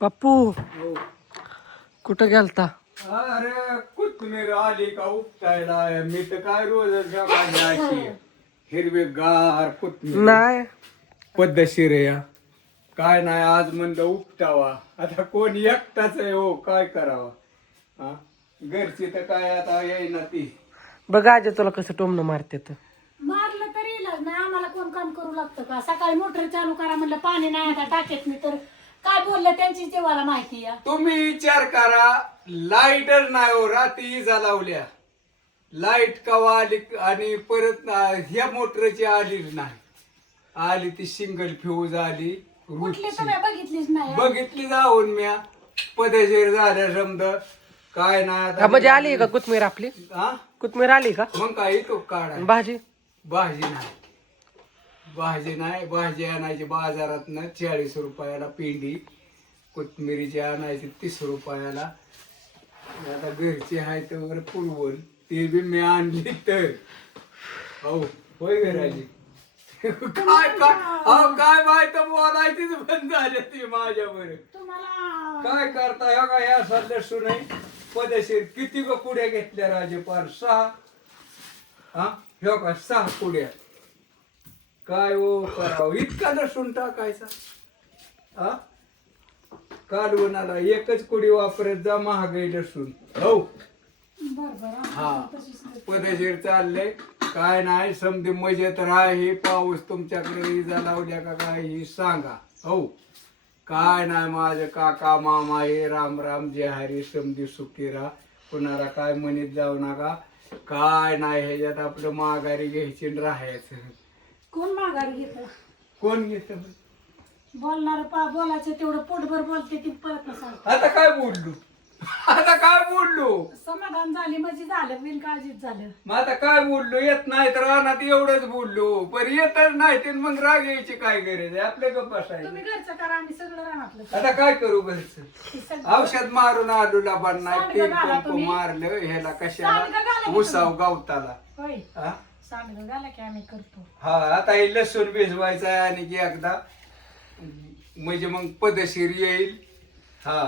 पप्पू हो. कुठं गेलता? अरे कोथमीर आली का उपटायला मी तर काय रोज अशी हिरवीगार कोथमीर नाही पद्धतशीर आहे या. काय नाही आज म्हणलं उपटावा आता कोण एकटाच आहे हो काय करावा हा घरची तर काय आता येईना ती बघ आजी तुला कसं टोमणं मारते तर. मारलं तरी इलाज नाही आम्हाला कोण काम करू लागतं का सकाळी मोटर चालू करा म्हणलं पाणी नाही आता टाकेत मी तर काय बोललं त्यांची जेव्हाला माहिती या तुम्ही विचार करा लाईटच नाही हो रात्री इजा लावल्या लाईट कवा आली आणि परत ह्या मोटरची आलीच नाही आली ती सिंगल फ्यूज आली कुठली रूटची. तुम्ही बघितलीच नाही बघितली जाऊन म्या पदेशीर झालं समज काय नाही हा, आता म्हणजे आली का कोथमीर आपली? हा कोथमीर आली का? मग काय तो काढा भाजी भाजी नाही भाजी आणायची बाजारात 40 रुपयाला पिंडी कोथमिरीची आणायची 30 रुपयाला आता घरची आहे तर पुरवल ती बी मी आणली तर हो होय घराची काय काय अहो काय माहित बोलायचीच बंद झाली ती माझ्यावर तुम्हाला काय करता ह्या काय या लसूण आहे पदेशीर किती ग कुड्या घेतल्या राजे पार 6 हा ह्या का 6 कुड्या काय हो करावं इतका लसूण टाकायचा हा कालवणाला एकच कुडी वापरत जा महागाई लसूण हो बरं हा पदेशीर चाललंय काय नाही समधी मजेत राही पाऊस तुमच्याकडे इजा लावल्या का काय ही सांगा हो काय नाही माझे काका मामा हे राम राम जे हरी समधी सुखी राहा कुणाला काय म्हणत जाऊ नका काय नाही ह्याच्यात आपलं माघारी घ्यायची आणि राहायचं कोण माघारी घेत कोण घेत बोलणार बोलायचं तेवढं पोटभर बोलते ती परत नसाल आता काय बोललो समाधान झाली म्हणजे झालं बिनकाळजीच झालं मग आता काय बोललो येत नाही तर रानात एवढंच बोललो पण येतच नाही ते मग राग यायची काय गरज आहे आपल्या गप्प बसायचं तुम्ही घरचं करा आम्ही सगळं राहणार आता काय करू घरचं औषध मारून आलू लाभार नाही तेल पंप मारलं ह्याला कशाला उसाव गावताला होय हा सांगलं झालं की आम्ही करतो हा आता हे लसूण भिजवायचं आहे आणि एकदा म्हणजे मग पदशीर येईल हा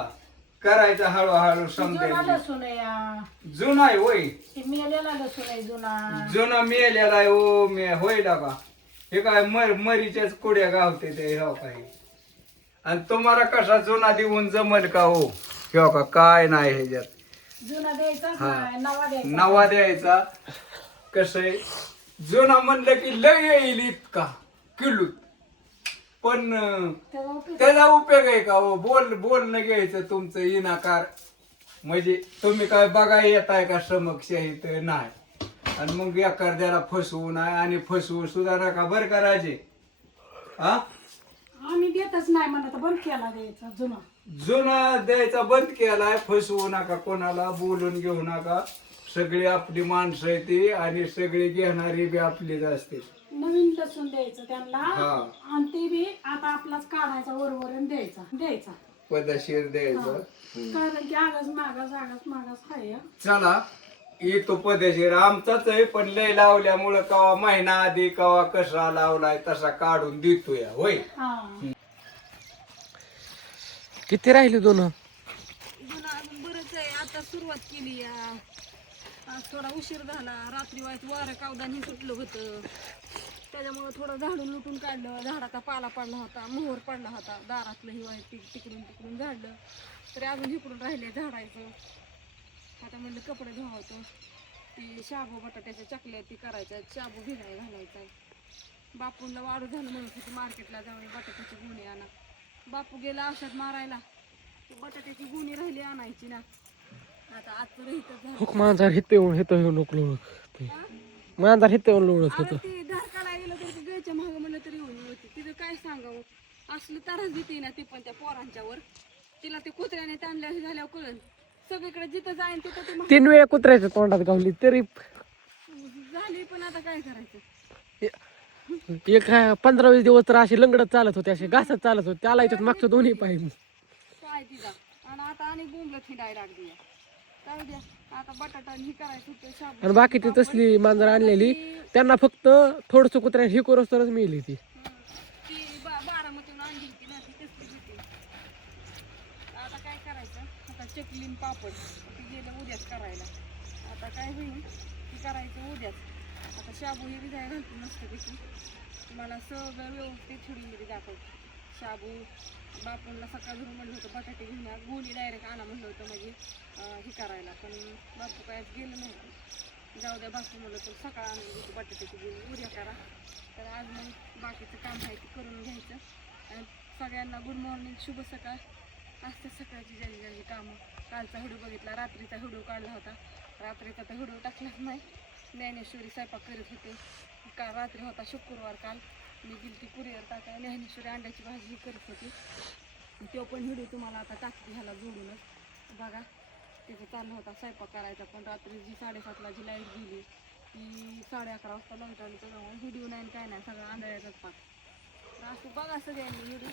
करायचं हळूहळू जुना समजायचं लसूण आहे या. जुना आहे होय ते मेलेला लसूण आहे जुना जुना मेलेला आहे ओ मे होय का हे काय मरीच्याच कुड्या गावते ते हो काही आणि तुम्हाला कसा जुना देऊन जमल का हो हो का काय नाही ह्याच्यात जुना द्यायचा हा. नवा द्यायचा नवा द्यायचा कसं आहे जुना म्हणलं की लय येईल इतका किलो पण तेव्हा उपयोग त्याचा उपयोग आहे का हो बोलणं घ्यायचं तुमचं इनाकार म्हणजे तुम्ही काय बघा येत आहे का समक्ष इथं नाही आणि मग एखाद्याला फसवू नाही आणि फसवू सुद्धा नका बरं का राजे हा आम्ही देतच नाही म्हणत बंद केला द्यायचा जुना जुना द्यायचा बंद केलाय फसवू नका कोणाला बोलून घेऊ नका सगळी आपली माणसं आहे ती आणि सगळी घेणारी बी आपलीच असते नवीन लसूण द्यायचं त्यांना हा. आणि ते बी आता आपलाच काढायचा वरवरून द्यायचा पदशीर द्यायचं कारण की आगास मागास आहे चला येतो पदशीर आमचाच आहे पण लय लावल्यामुळं कवा महिना आधी कवा कसा लावलाय तसा काढून देतोय होय हा किती राहिली दोन? अजून बरंच आहे आता सुरुवात केली या आज थोडा उशीर झाला रात्री वारं कावदान हे सुटलं होतं त्याच्यामुळे थोडं झाडून लुटून काढलं झाडाचा पाला पडला होता मोहर पडला होता दारातलं ही वाईट तिकडून झाडलं तरी अजून इकडून राहिले झाडायचं आता म्हणलं कपडे धुवावतो ती शाबू बटाट्याच्या चकल्या ती करायच्या शाबू भिजाय घालायचा बापूंला वाढू झालं म्हणत होती मार्केटला जाऊन बटाट्याची गुणी आणा बापू गेला औषध मारायला बटाट्याची गुणी राहिली आणायची ना आता आज रहितच झालं हुक मांजर हित येऊन नको लोळत मांजर हित येऊन लोळत होतं. ती धार काढायला गेलं तर ती गायच्या महाग म्हणलं तरी येऊन होती तिथं काय सांगावं असलं तरच देते ना ती पण त्या पोरांच्या वर तिला ते कुत्र्याने ताणल्या झाल्यावर कळलं सगळीकडे जिथं जाईन तिथं ते 3 वेळा कुत्र्याच्या तोंडात गावली तरी झाली पण आता काय करायचं एक 15-20 दिवस तर अशी लंगडत चालत होते असे घासत चालत होते त्याला इथं मागचं दोन्ही पाहिजे काय तिचा आणि आता आणि बोंबलं थिंडायला लागली काय द्या आता बटाटा ही करायचं होतं शाबू आणि बाकीची तसली मांजर आणलेली त्यांना फक्त थोडस कुत्र्या हे करोस तरच मिळली ती ती बारामतीहून आणली होती ना ती तसली होती चकली आणि पापड ती गेलं उद्याच करायला. आता काय होईल ती करायचं उद्याच. आता शाबू हे भिजायला घालतो मस्तपैकी. तुम्हाला सगळं व्यवस्थित थोडीमध्ये दाखवतो. शाबू बापूंना सकाळ धरून म्हणलं होतं बटाटे घेऊन या, गोणी डायरेक्ट आणा म्हणलं होतं म्हणजे हे करायला, पण बापू काय आज गेलं नाही. जाऊ द्या बापू म्हणलं तर सकाळ आणून घेतो बटाट्याची गोणी, उद्या करा. तर आज मग बाकीचं काम आहे ते करून घ्यायचं. आणि सगळ्यांना गुड मॉर्निंग, शुभ सकाळ. असतात सकाळची ज्याची कामं. कालचा व्हिडिओ बघितला, रात्रीचा व्हिडिओ काढला होता. रात्रीचा तर व्हिडिओ टाकलाच नाही. ज्ञानेश्वरी स्वयंपाक करत होते. काल रात्री होता शुक्रवार, काल मी गेली ती कुरिअर टाकाय. ज्ञानेश्वरी अंड्याची भाजी करत होती. तो पण व्हिडिओ तुम्हाला आता टाकते ह्याला जोडूनच बघा. त्याचा चालला होता स्वयंपाक करायचा, पण रात्री जी 7:30ला जी लाईट गेली ती 11:30 वाजता लाईट आली. त्याच्यामुळे व्हिडिओ नाही काय नाही, सगळं आंधळ्याचाच पाठ. तर असं बघा सगळ्यांनी व्हिडिओ.